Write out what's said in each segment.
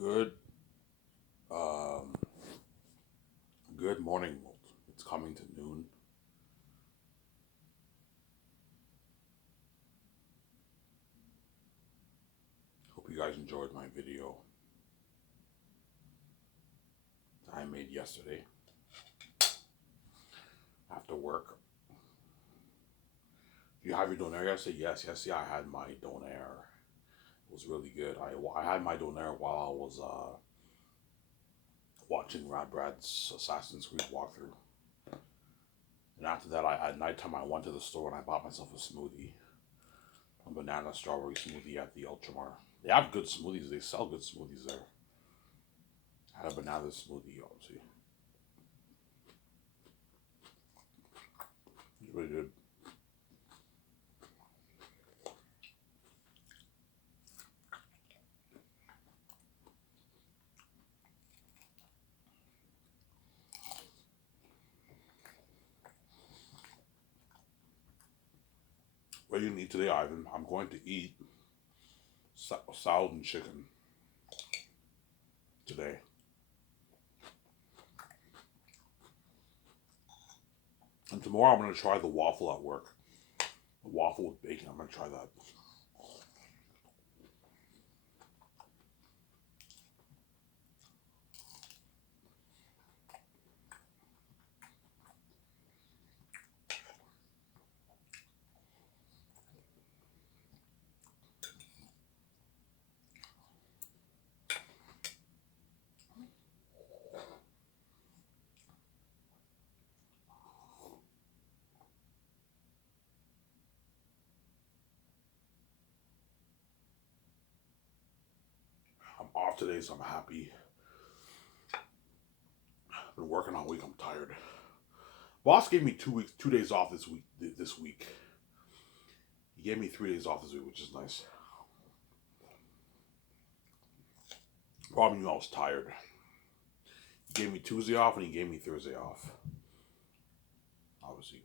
Good, um, good morning. It's coming to noon. Hope you guys enjoyed my video that I made yesterday after work. Do you have your donair yesterday? Yes, yes, yeah. I had my donair. It was really good. I had my donair while I was watching Rad Brad's Assassin's Creed walkthrough. And after that, at nighttime, I went to the store and I bought myself a smoothie, a banana strawberry smoothie at the Ultramar. They have good smoothies. They sell good smoothies there. I had a banana smoothie, obviously. It's really good. What do you eat today, Ivan? I'm going to eat salad and chicken today. And tomorrow I'm going to try the waffle at work. The waffle with bacon. I'm going to try that. I'm off today, so I'm happy. I've been working all week. I'm tired. Boss gave me 2 weeks, 2 days off this week. This week, he gave me 3 days off this week, which is nice. Problem, I was tired. He gave me Tuesday off and he gave me Thursday off. Obviously,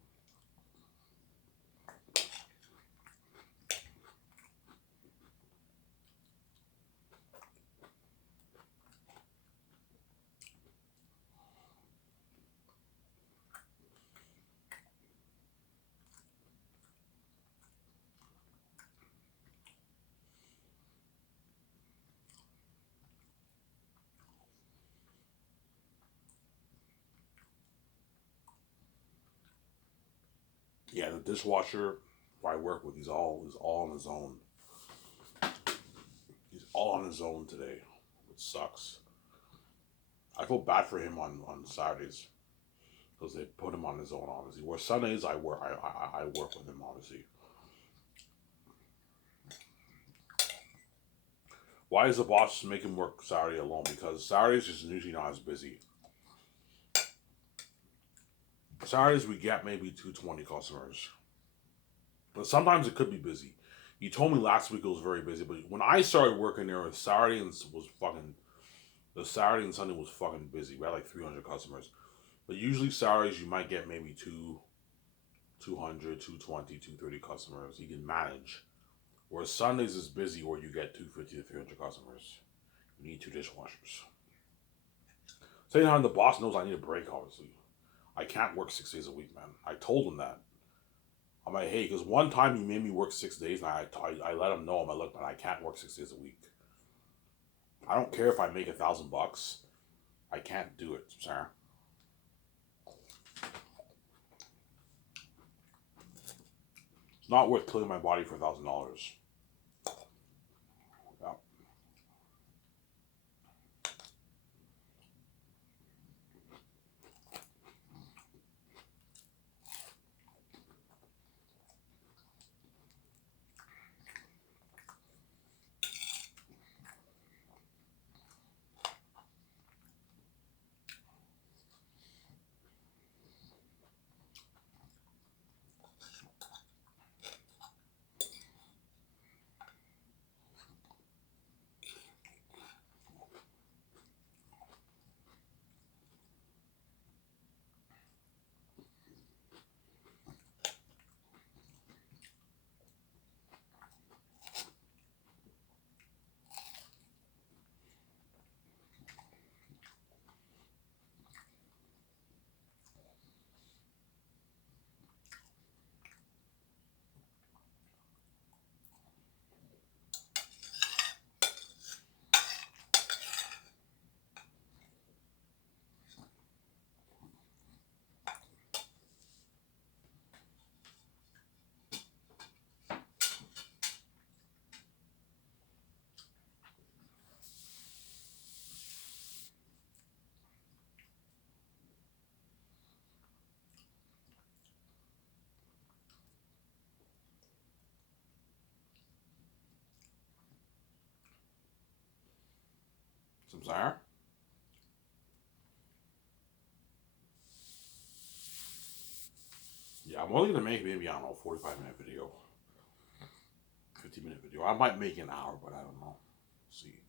yeah. The dishwasher who I work with, he's all on his own. He's all on his own today, which sucks. I feel bad for him on Saturdays because they put him on his own, obviously. Where Sundays I work with him, obviously. Why does the boss make him work Saturday alone? Because Saturdays is usually not as busy. Saturdays we get maybe 220 customers, but sometimes it could be busy. You told me last week it was very busy, but when I started working there, Saturday and was fucking the Saturday and Sunday was fucking busy. We had like 300 customers, but usually Saturdays you might get maybe 200, 220, 230 customers. You can manage. Whereas Sundays is busy where you get 250 to 300 customers. You need two dishwashers. Same time, the boss knows I need a break, obviously. I can't work 6 days a week, man. I told him that. I'm like, hey, because one time he made me work 6 days, and I let him know, I'm like, look, man, I can't work 6 days a week. I don't care if I make $1,000. I can't do it, sir. It's not worth killing my body for $1,000. Yeah. Samsara? Yeah, I'm only gonna make maybe, I don't know, 45-minute video. 50-minute video. I might make an hour, but I don't know. See.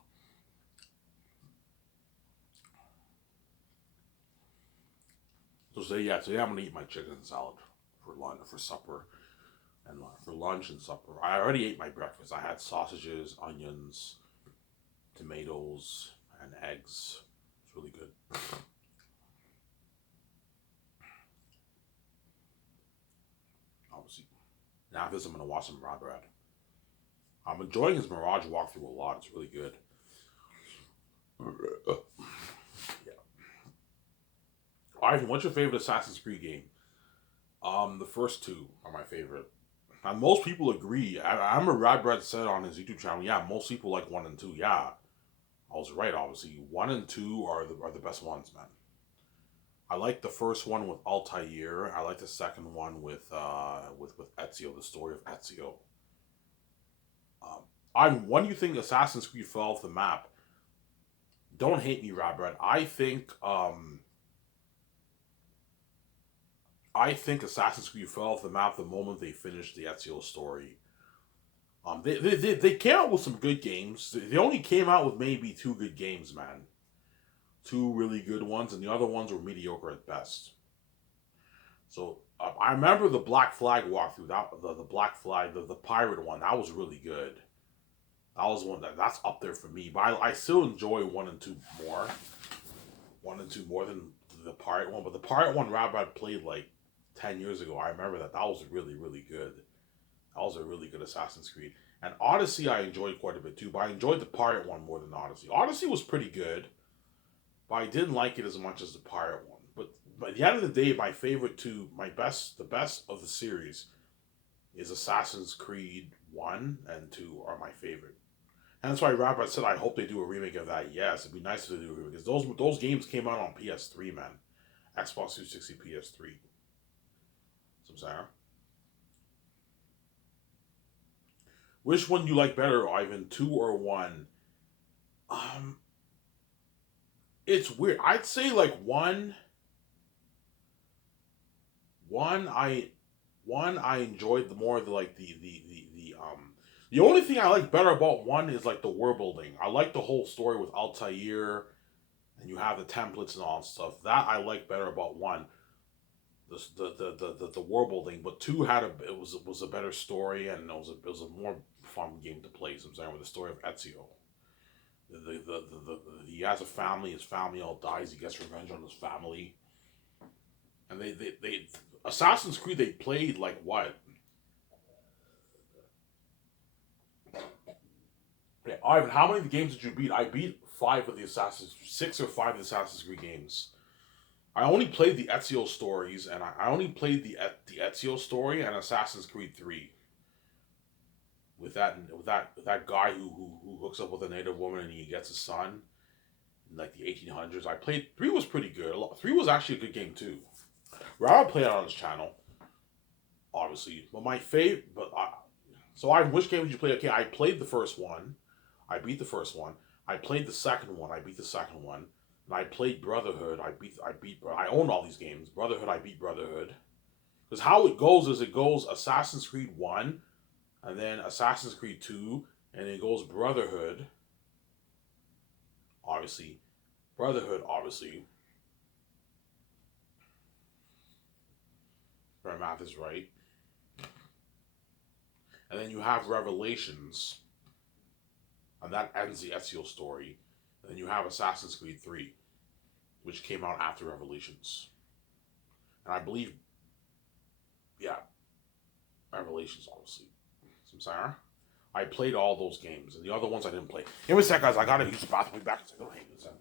So today I'm gonna eat my chicken salad for lunch, for supper, and for lunch and supper. I already ate my breakfast. I had sausages, onions, tomatoes, and eggs. It's really good. Obviously. Now after this, I'm gonna watch some Rod Brad. I'm enjoying his Mirage walkthrough a lot. It's really good. Yeah. Ivan, what's your favorite Assassin's Creed game? The first two are my favorite. And most people agree. I remember Rad Brad said on his YouTube channel, yeah, most people like 1 and 2. Yeah, I was right, obviously. 1 and 2 are the best ones, man. I like the first one with Altair. I like the second one with Ezio, the story of Ezio. When you think Assassin's Creed fell off the map, don't hate me, Rad Brad. I think Assassin's Creed fell off the map the moment they finished the Ezio story. They came out with some good games. They only came out with maybe 2 good games, man. 2 really good ones, and the other ones were mediocre at best. So I remember the Black Flag walkthrough. The Black Flag, the pirate one, that was really good. That was one that's up there for me. But I still enjoy 1 and 2 more. 1 and 2 more than the pirate one. But the pirate one, Rabbi played like 10 years ago. I remember that. That was really, really good. That was a really good Assassin's Creed. And Odyssey I enjoyed quite a bit too, but I enjoyed the pirate one more than Odyssey. Odyssey was pretty good, but I didn't like it as much as the pirate one. But at the end of the day, my favorite two, the best of the series, is Assassin's Creed 1 and 2 are my favorite. And that's why Rabbi said I hope they do a remake of that. Yes, it'd be nice to do a remake, because those games came out on PS3, man. Xbox 360, PS3. Samsara. Which one do you like better, Ivan? 2 or 1? Um, it's weird. I'd say like 1. One I One I enjoyed the more the like the only thing I like better about 1 is like the world building. I like the whole story with Altair, and you have the templates and all that stuff. That I like better about 1. The world building, but 2 was a better story, and it was a more fun game to play. Sometimes with the story of Ezio. He has a family. His family all dies. He gets revenge on his family, and they Assassin's Creed, they played like what? Yeah, Ivan, how many of the games did you beat? I beat 6 or 5 of the Assassin's Creed games. I only played the Ezio stories, and I only played the Ezio story and Assassin's Creed 3. With that guy who hooks up with a native woman and he gets a son in like the 1800s. I played 3 was pretty good. 3 was actually a good game too. Robert played it on his channel, obviously. But my favorite, which game did you play? Okay, I played the first one. I beat the first one. I played the second one. I beat the second one. And I played Brotherhood. I own all these games. Brotherhood, I beat Brotherhood. Because how it goes is it goes Assassin's Creed 1, and then Assassin's Creed 2, and it goes Brotherhood. Obviously. Brotherhood, obviously. If my math is right. And then you have Revelations, and that ends the Ezio story. And then you have Assassin's Creed 3, which came out after Revelations. And I believe, yeah, Revelations, obviously. Samsara. I played all those games, and the other ones I didn't play. Give me a sec, guys. I gotta use the bathroom. I'll be back in a second. Don't hang this up.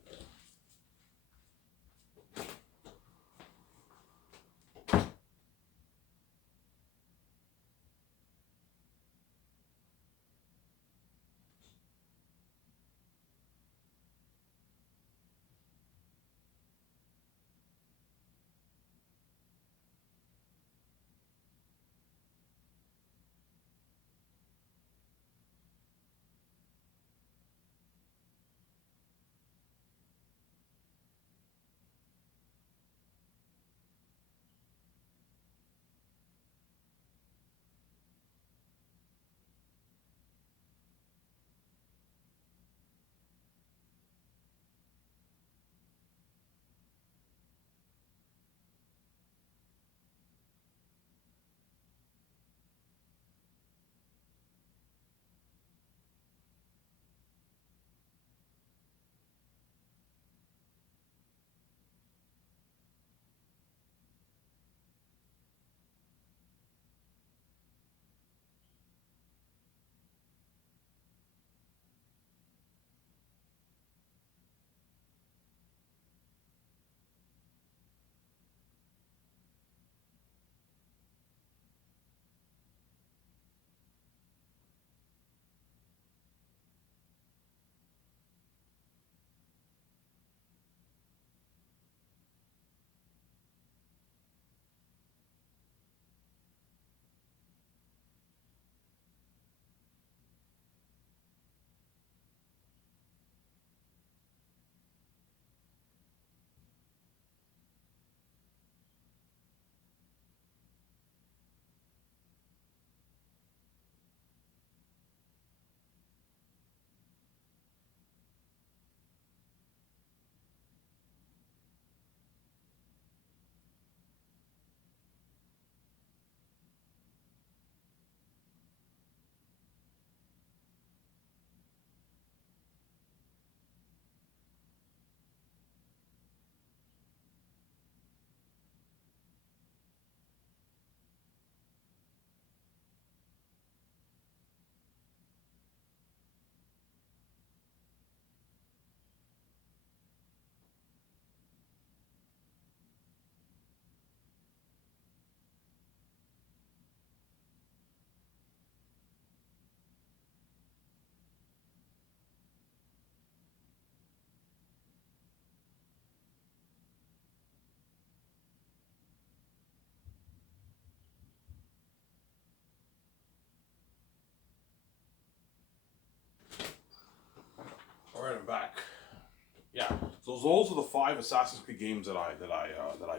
So those are the 5 Assassin's Creed games that I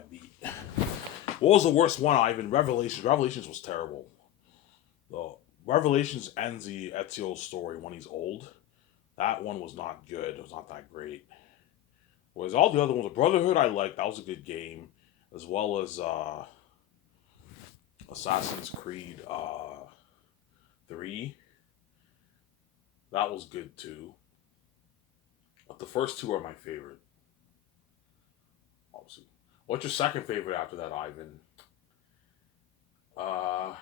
beat. What was the worst one, Ivan? Revelations. Revelations was terrible. The Revelations ends the Ezio story when he's old. That one was not good. It was not that great. Whereas all the other ones, the Brotherhood I liked. That was a good game, as well as Assassin's Creed 3. That was good too. But the first two are my favorite. Obviously. What's your second favorite after that, Ivan? Uh,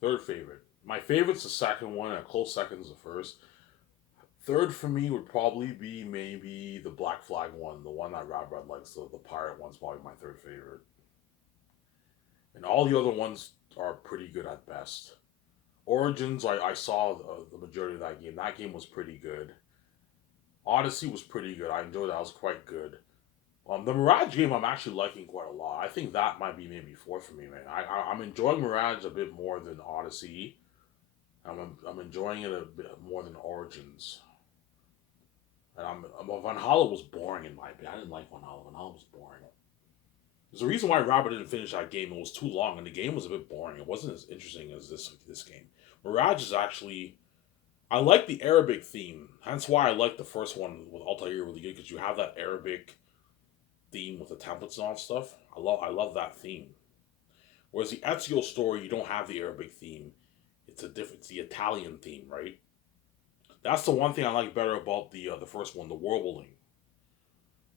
Third favorite. My favorite's the second one, and a close second is the first. Third for me would probably be maybe the Black Flag one, the one that Rob Red likes. The pirate one's probably my third favorite. And all the other ones are pretty good at best. Origins, I saw the majority of that game. That game was pretty good. Odyssey was pretty good. I enjoyed that. It was quite good. The Mirage game I'm actually liking quite a lot. I think that might be maybe fourth for me, man. I'm enjoying Mirage a bit more than Odyssey. I'm enjoying it a bit more than Origins. And Valhalla was boring in my opinion. I didn't like Valhalla. Valhalla was boring. There's a reason why Robert didn't finish that game. It was too long, and the game was a bit boring. It wasn't as interesting as this game. Mirage is actually, I like the Arabic theme. Hence why I like the first one with Altair really good, because you have that Arabic theme with the templates and all that stuff. I love that theme. Whereas the Ezio story, you don't have the Arabic theme. It's the Italian theme, right? That's the one thing I like better about the first one, the world building,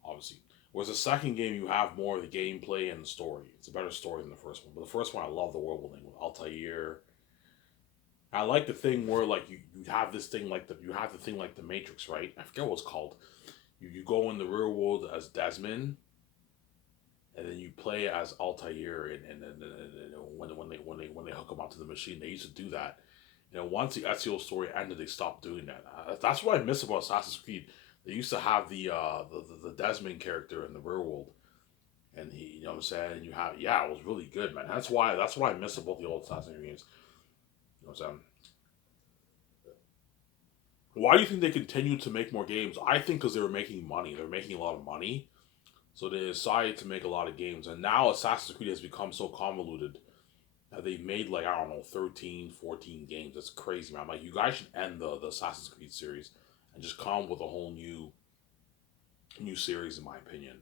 obviously. Whereas the second game, you have more of the gameplay and the story. It's a better story than the first one. But the first one, I love the world building with Altair. I like the thing where like you have this thing like the Matrix, right? I forget what it's called. You go in the real world as Desmond, and then you play as Altair, and when they hook them onto the machine, they used to do that. Once the Ezio story ended, they stopped doing that. That's what I miss about Assassin's Creed. They used to have the Desmond character in the real world, and he, you know what I'm saying. And you have, yeah, it was really good, man. That's why I miss about the old Assassin's Creed games. You know what I'm saying. Why do you think they continue to make more games? I think because they were making money. They're making a lot of money, so they decided to make a lot of games. And now Assassin's Creed has become so convoluted that they made like, I don't know, 13, 14 games. That's crazy, man. I'm like, you guys should end the Assassin's Creed series and just come up with a whole new series, in my opinion.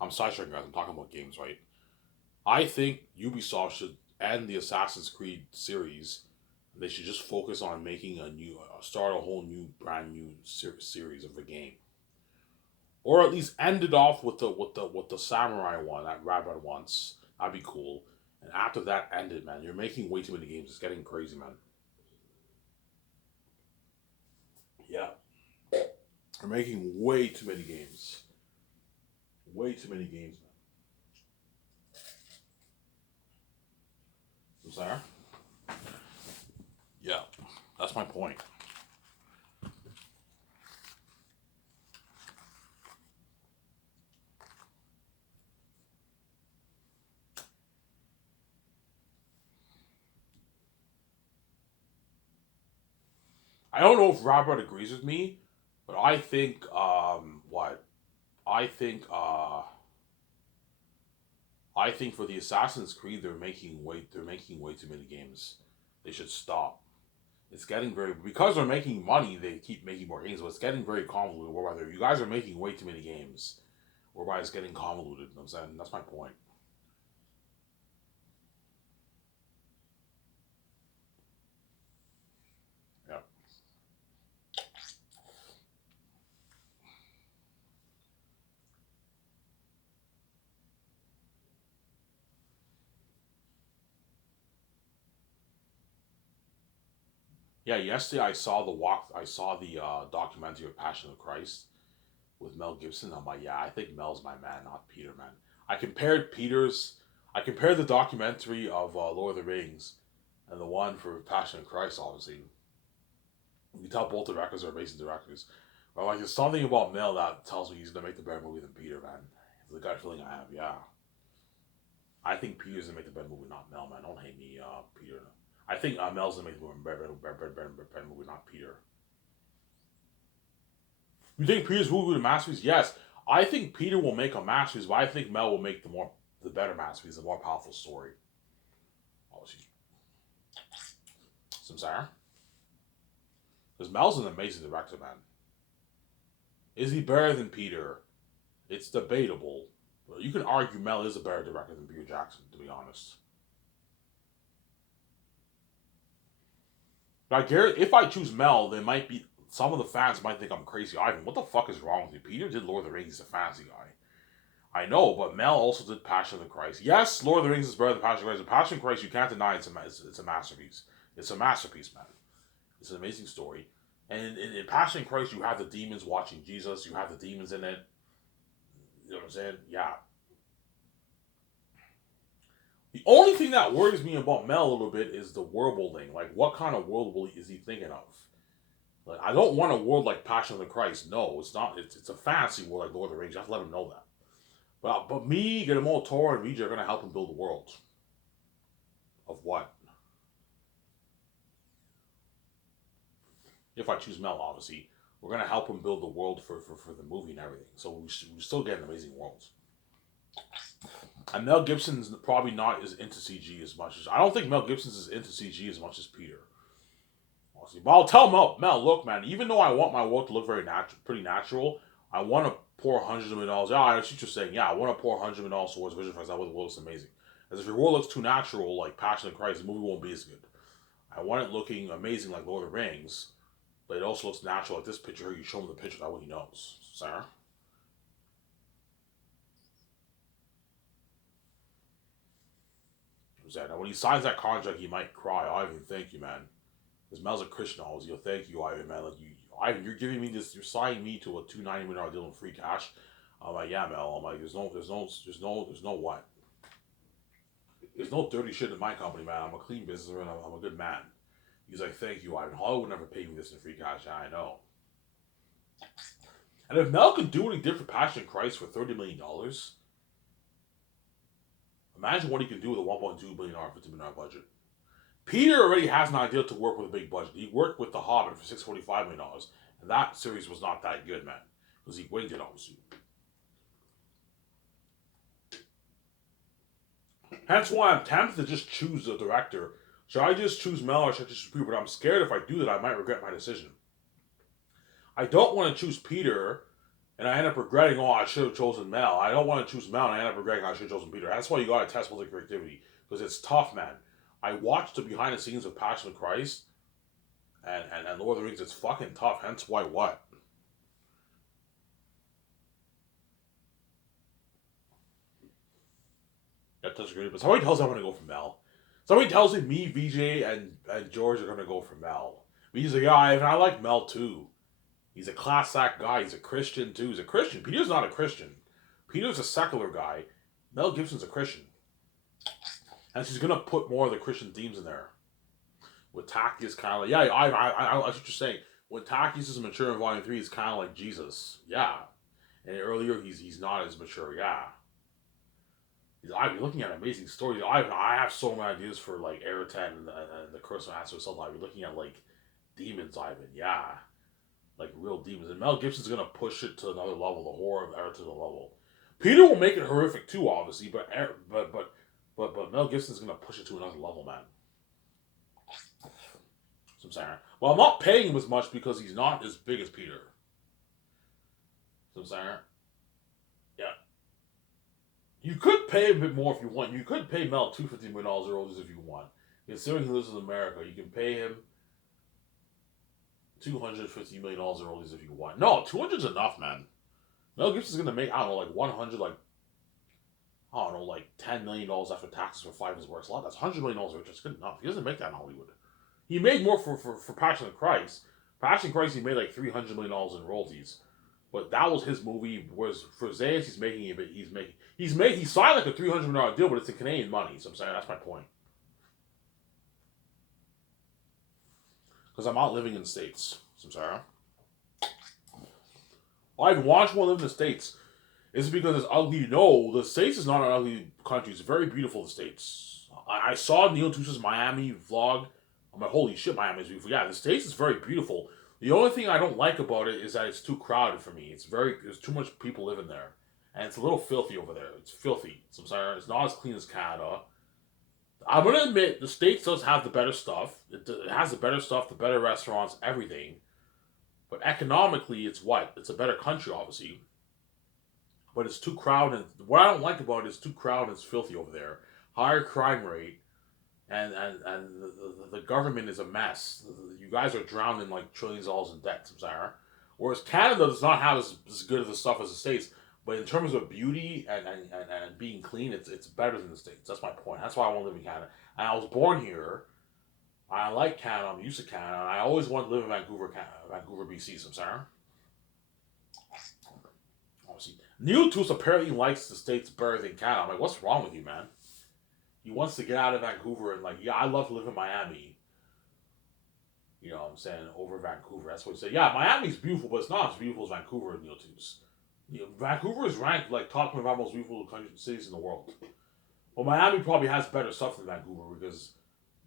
I'm sidetracking, guys. I'm talking about games, right? I think Ubisoft should end the Assassin's Creed series. They should just focus on making start a whole new, brand new series of a game, or at least end it off with the samurai one that Rabbit wants. That'd be cool. And after that, end it, man. You're making way too many games. It's getting crazy, man. Yeah, you're making way too many games. Way too many games, man. You there? Yeah, that's my point. I don't know if Robert agrees with me, but I think what I think I think for the Assassin's Creed they're making way too many games. They should stop. It's getting very, because they're making money. They keep making more games, but it's getting very convoluted. Whereby you guys are making way too many games, whereby it's getting convoluted. You know what I'm saying, that's my point. Yeah, yeah. Yesterday I saw the documentary of Passion of Christ with Mel Gibson. I'm like, yeah, I think Mel's my man, not Peter, man. I compared Peter's. I compared the documentary of Lord of the Rings and the one for Passion of Christ. Obviously, you can tell both directors are amazing directors. But like, there's something about Mel that tells me he's gonna make the better movie than Peter, man. It's the gut feeling I have. Yeah, I think Peter's gonna make the better movie, not Mel, man. Don't hate me, Peter. I think Mel's gonna make the better movie, not Peter. You think Peter's movie will be a masterpiece? Yes. I think Peter will make a masterpiece, but I think Mel will make the better masterpiece, the more powerful story. Oh, some Sarah? Because Mel's an amazing director, man. Is he better than Peter? It's debatable. But you can argue Mel is a better director than Peter Jackson, to be honest. But if I choose Mel, there might be some of the fans might think I'm crazy. Ivan, what the fuck is wrong with you? Peter did Lord of the Rings. He's a fantasy guy. I know, but Mel also did Passion of the Christ. Yes, Lord of the Rings is better than Passion of the Christ. But Passion of the Christ, you can't deny it's a masterpiece. It's a masterpiece, man. It's an amazing story. And in Passion of the Christ, you have the demons watching Jesus. You have the demons in it. You know what I'm saying? Yeah. The only thing that worries me about Mel a little bit is the world building. Like, what kind of world is he thinking of? Like, I don't want a world like Passion of the Christ. No, it's not. It's a fantasy world like Lord of the Rings. You have to let him know that. But me, Guillermo del Toro, and Vijay are going to help him build the world. Of what? If I choose Mel, obviously, we're going to help him build the world for the movie and everything. So we still get an amazing world. And Mel Gibson's probably not as into CG as much as... I don't think Mel Gibson's is into CG as much as Peter. Honestly. But I'll tell Mel, look, man, even though I want my world to look pretty natural, I want to pour $100 million. Yeah, I see what you're saying. Yeah, I want to pour $100 million towards vision effects. That way the world looks amazing. As if your world looks too natural, like Passion of Christ, the movie won't be as good. I want it looking amazing like Lord of the Rings, but it also looks natural like this picture. You show him the picture, that way he knows. Sarah? And when he signs that contract, he might cry. Ivan, thank you, man. Because Mel's a Christian always. He'll thank you, Ivan, man. Like Ivan, you're giving me this. You're signing me to a $290 million deal in free cash. I'm like, yeah, Mel. I'm like, there's no what. There's no dirty shit in my company, man. I'm a clean businessman. I'm a good man. He's like, thank you, Ivan. Hollywood would never pay me this in free cash. Yeah, I know. And if Mel can do what he did for Passion of Christ for $30 million, imagine what he can do with a $1.2 billion, $50 million budget. Peter already has an idea to work with a big budget. He worked with The Hobbit for $645 million, and that series was not that good, man. Because he winged it, obviously. Hence why I'm tempted to just choose the director. Should I just choose Mel or should I just choose Peter? But I'm scared if I do that, I might regret my decision. I don't want to choose Peter, and I end up regretting, I should have chosen Mel. I don't want to choose Mel, and I end up regretting I should have chosen Peter. That's why you got to test multi creativity, because it's tough, man. I watched the behind the scenes of Passion of Christ and Lord of the Rings. It's fucking tough. Hence why what? That doesn't agree. But somebody tells me I'm going to go for Mel. Somebody tells me VJ, and George are going to go for Mel. VJ's like, yeah, I like Mel too. He's a class act guy. He's a Christian too. He's a Christian. Peter's not a Christian. Peter's a secular guy. Mel Gibson's a Christian. And she's gonna put more of the Christian themes in there. With Tachyon, kind of like, yeah, I what you're saying. When Tachyon is mature in Volume 3, he's kind of like Jesus, yeah. And earlier, he's not as mature, yeah. I've been looking at amazing stories. I have so many ideas for like Eretan and the Curse of Master Assault. I've been looking at like demons, Ivan, yeah, like real demons. And Mel Gibson's gonna push it to another level, the horror of Eretan level. Peter will make it horrific too, obviously, but Mel Gibson's gonna push it to another level, man. So I'm saying, well, I'm not paying him as much because he's not as big as Peter. So I'm saying, yeah, you could pay a bit more if you want. You could pay Mel $250 million royalties if you want. Considering he lives in America, you can pay him $250 million royalties if you want. No, 200's enough, man. Mel Gibson's gonna make, I don't know, like 100, like I don't know, like $10 million after taxes for 5 of his works. A lot. That's $100 million, which is good enough. He doesn't make that in Hollywood. He made more for Passion of Christ. Passion of Christ, he made like $300 million in royalties. But that was his movie. Whereas for Zayas, he's making it. He signed like a $300 million deal, but it's in Canadian money. So I'm saying that's my point. Because I'm not living in the States. So I'm sorry. I've watched one live in the States. Is it because it's ugly? No, the States is not an ugly country. It's very beautiful, the States. I saw Neil Tusa's Miami vlog. I'm like, holy shit, Miami's beautiful. Yeah, the States is very beautiful. The only thing I don't like about it is that it's too crowded for me. There's too much people living there, and it's a little filthy over there. It's filthy. So I'm sorry, it's not as clean as Canada. I'm gonna admit the States does have the better stuff. It has the better stuff, the better restaurants, everything. But economically, it's what? It's a better country, obviously. But it's too crowded. What I don't like about it is too crowded. And it's filthy over there. Higher crime rate, and the government is a mess. You guys are drowning like trillions of dollars in debt, Samsara. Whereas Canada does not have as good of the stuff as the States, but in terms of beauty and being clean, it's better than the States. That's my point. That's why I want to live in Canada. And I was born here. I like Canada. I'm used to Canada. And I always wanted to live in Vancouver, Canada, Vancouver, BC, Samsara. Obviously, Neil Tooth apparently likes the States better than Canada. I'm like, what's wrong with you, man? He wants to get out of Vancouver and like, yeah, I love to live in Miami. You know what I'm saying? Over Vancouver. That's what he said. Yeah, Miami's beautiful, but it's not as beautiful as Vancouver and Neil Tooth. You know, Vancouver is ranked like top 25 most beautiful cities in the world. Well, Miami probably has better stuff than Vancouver because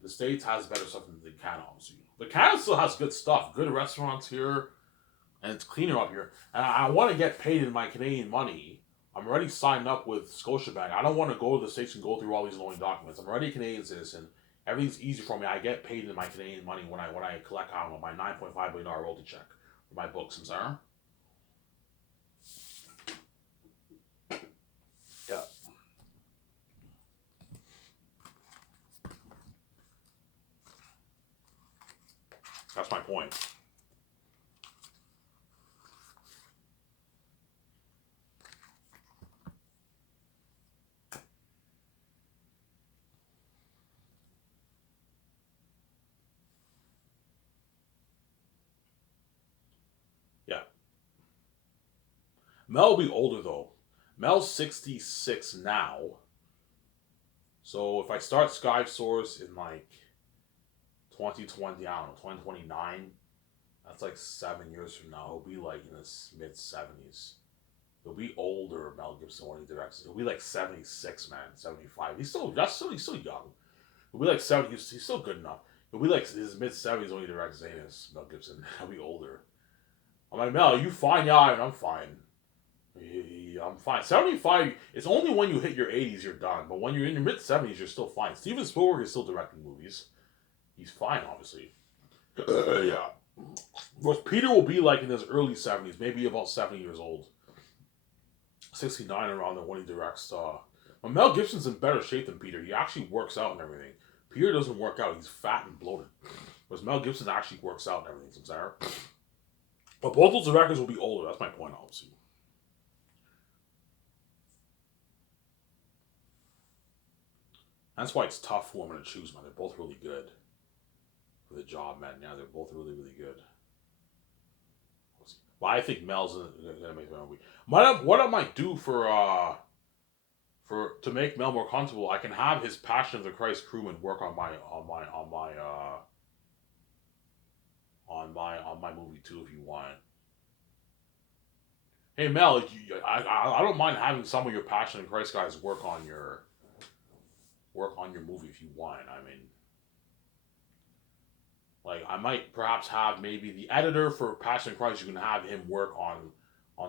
the States has better stuff than Canada, obviously. But Canada still has good stuff, good restaurants here, and it's cleaner up here. And I want to get paid in my Canadian money. I'm already signed up with Scotiabank. I don't want to go to the States and go through all these annoying documents. I'm already a Canadian citizen. Everything's easy for me. I get paid in my Canadian money when I collect out my $9.5 billion royalty check for my books. I'm sorry. Yeah, that's my point. Yeah, Mel will be older though. Mel's 66 now. So if I start Sky Source in like 2020, I don't know, 2029, that's like 7 years from now. He'll be like in his mid 70s. He'll be older, Mel Gibson, when he directs. He'll be like 76, man, 75. He's still young. He'll be like 70. He's still good enough. He'll be like his mid 70s when he directs Zanus, Mel Gibson. He'll be older. I'm like, Mel, are you fine? Yeah, I'm fine. I'm fine. 75, it's only when you hit your 80s you're done. But when you're in your mid 70s, you're still fine. Steven Spielberg is still directing movies. He's fine, obviously. Yeah. Whereas Peter will be like in his early 70s, maybe about 70 years old. 69 around there when he directs. But Mel Gibson's in better shape than Peter. He actually works out and everything. Peter doesn't work out. He's fat and bloated. Whereas Mel Gibson actually works out and everything. Sarah. But both those directors will be older. That's my point, obviously. That's why it's tough for women to choose, man. They're both really good for the job, man. Yeah, they're both really, really good. But I think Mel's gonna make the movie. What I might do for to make Mel more comfortable, I can have his Passion of the Christ crewman work on my movie too if you want. Hey Mel, I don't mind having some of your Passion of the Christ guys work on your movie if you want. I mean, like I might perhaps have maybe the editor for Passion of Christ. You can have him work on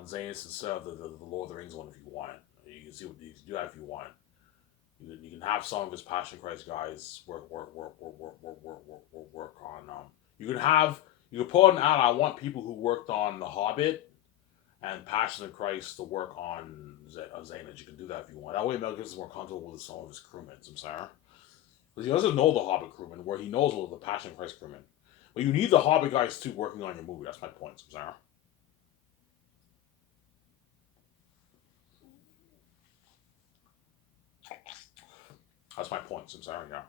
Zanus instead of the Lord of the Rings one if you want. You can see what you can do that if you want. You can have some of his Passion of Christ guys work on. You can have you can put an ad. I want people who worked on The Hobbit and Passion of Christ to work on Zanus. You can do that if you want. That way, Mel Gibson's more comfortable with some of his crewmen. I'm sorry. Because he doesn't know the Hobbit crewmen, where he knows all of the Passion of Christ crewmen. But you need the Hobbit guys too working on your movie. That's my point, Sarah. That's my point, Sarah. Yeah.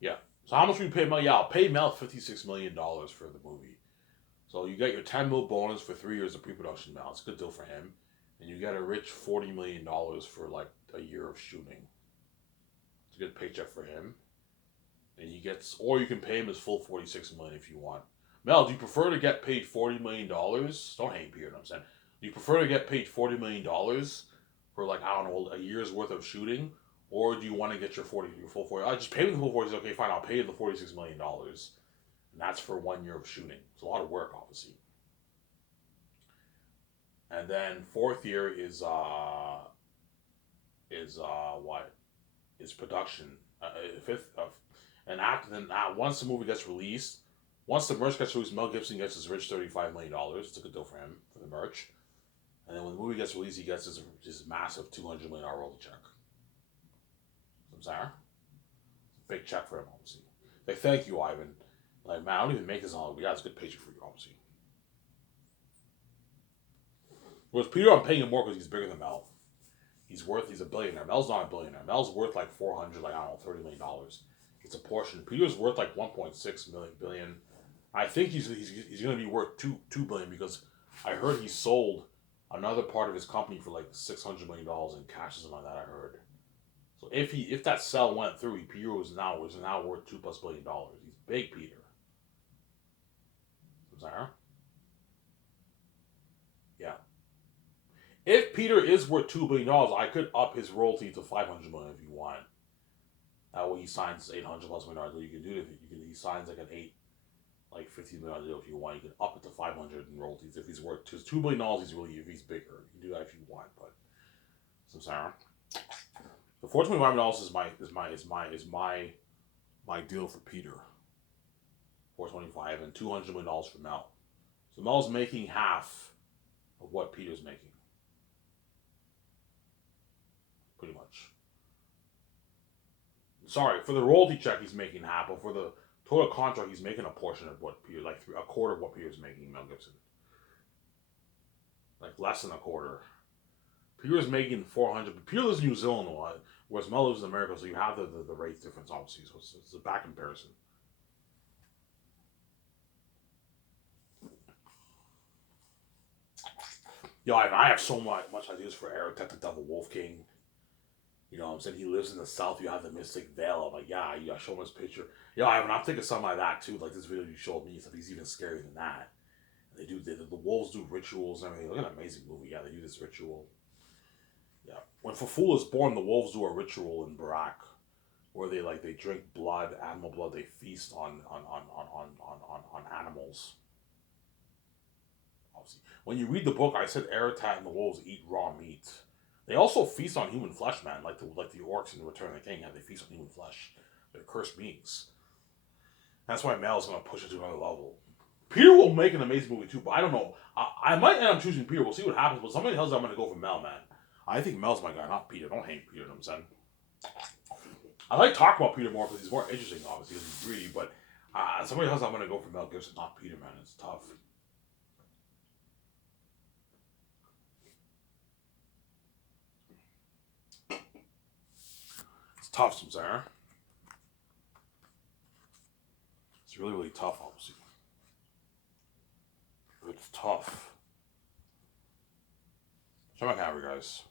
Yeah. So how much we pay Mel? Yeah, I'll pay Mel $56 million for the movie. So you get your 10 mil bonus for 3 years of pre-production. Mel, it's a good deal for him. and you get a rich $40 million for like a year of shooting. It's a good paycheck for him, and he gets, or you can pay him his full 46 million if you want. Mel, do you prefer to get paid $40 million? Don't hate Peter. I'm saying, do you prefer to get paid $40 million for like I don't know a year's worth of shooting, or do you want to get your full 40? I just pay me the full 40. Okay, fine. I'll pay you the $46 million, and that's for 1 year of shooting. It's a lot of work, obviously. And then fourth year is what is production. Fifth of, and after then, once the movie gets released, once the merch gets released, Mel Gibson gets his rich $35 million. It's a good deal for him for the merch. And then when the movie gets released, he gets his massive $200 million royalty check. I'm sorry, big check for him, obviously. Like, thank you, Ivan. Like, man, I don't even make this all. Yeah, it's a good paycheck for you, obviously. Whereas Peter, I'm paying him more because he's bigger than Mel. He's a billionaire. Mel's not a billionaire. Mel's worth like 400, like I don't know, $30 million. It's a portion. Peter's worth like 1.6 billion. I think he's gonna be worth two billion because I heard he sold another part of his company for like $600 million in cash or something like that. I heard. So if that sell went through, Peter was now worth $2+ billion. He's big, Peter. Sorry. Yeah. If Peter is worth $2 billion, I could up his royalty to 500 million if you want. That way he signs $800+ million. You can do it. He signs like an like $15 million deal if you want. You can up it to 500 in royalties if he's worth $2 billion. If he's bigger. You can do that if you want. But so sorry. The $425 is my deal for Peter. 425 and $200 million for Mel. So Mel's making half of what Peter's making. Pretty much. Sorry, for the royalty check he's making half, but for the total contract he's making a portion of what Peter, like a quarter of what Peter's making, Mel Gibson. Like less than a quarter. Peter's making 400, but Peter lives in New Zealand a lot, whereas Mel lives in America, so you have the rate difference, obviously, so it's a back comparison. Yo, I have so much ideas for Eric the Devil Wolf King. You know what I'm saying? He lives in the south. You have the Mystic Vale. I'm like, yeah, you show him his picture. Yeah, I'm thinking something like that too. Like this video you showed me, stuff. He's even scarier than that. The wolves do rituals and everything. Look at an amazing movie. Yeah, they do this ritual. Yeah, when Faful is born, the wolves do a ritual in Barak, where they drink blood, animal blood. They feast on animals. Obviously, when you read the book, I said Eretat and the wolves eat raw meat. They also feast on human flesh, man, like the orcs in the Return of the King. Yeah, they feast on human flesh. They're cursed beings. That's why Mel's gonna push it to another level. Peter will make an amazing movie too, but I don't know. I might end up choosing Peter. We'll see what happens. But somebody tells me I'm gonna go for Mel, man. I think Mel's my guy, not Peter. Don't hate Peter. You know what I'm saying? I like talking about Peter more because he's more interesting, obviously, because he's greedy. But somebody else, I'm gonna go for Mel Gibson, not Peter, man. It's tough. It's tough, Samsara. It's really, really tough, obviously. It's tough. Check my camera, guys.